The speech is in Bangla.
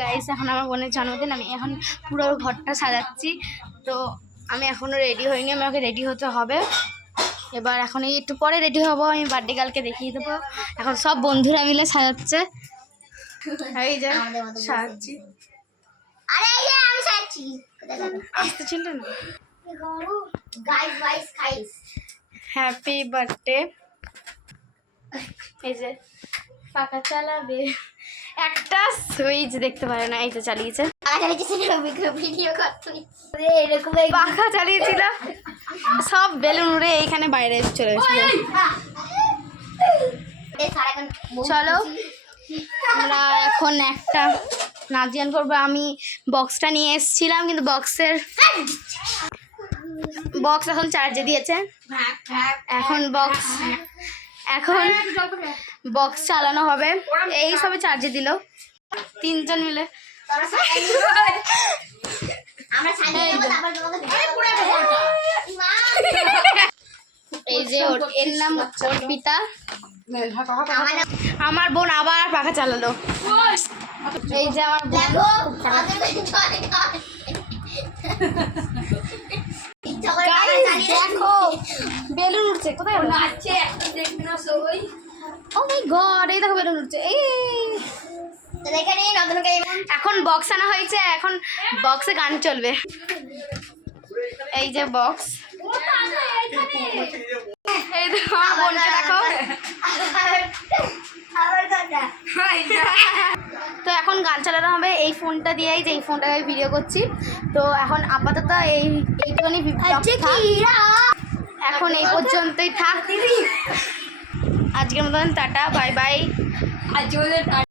গাইস, এখন আমার বোনের জন্মদিন, আমি এখন পুরো ঘরটা সাজাচ্ছি। তো আমি এখনও রেডি হইনি, আমাকে রেডি হতে হবে। এবার এখন একটু পরে রেডি হব, আমি বার্থডে গার্লকে দেখিয়ে দেবো। এখন সব বন্ধুরা মিলে সাজাচ্ছে, এই যে সাজাচ্ছি। আসতে ছিল না, হ্যাপি বার্থডে। এই যে পাখা চালাবে, একটা সুইচ দেখতে পারে না, এই তো চালিয়েছে, পাখা চালিয়েছিল, সব বেলুন উড়ে এইখানে বাইরে চলে গেছিল। চলো আমরা এখন একটা নাচ করবো। আমি বক্সটা নিয়ে এসেছিলাম, কিন্তু বক্স এখন চার্জে দিয়েছে। এখন বক্স চালানো হবে, এই সবে চার্জে দিল তিনজন মিলে। এই যে এর নাম অর্পিতা, আমার বোন আবার পাখা চালালো। এই যে আমার দেখো বেলুন উঠছে, কোথায় নাচছে, ও মাই গড, এই দেখো বেলুন উঠছে। এখন বক্স আনা হয়েছে, এখন বক্সে গান চলবে। এই যে বক্স, এই দেখো বোনকে দেখো। তো এখন গান চালানো হবে এই ফোনটা দিয়েই, যে এই ফোনটাকে ভিডিও করছি। তো এখন আপাতত এইটুখানি এখন এই পর্যন্তই থাক। আজকের মতন টাটা, বাই বাই।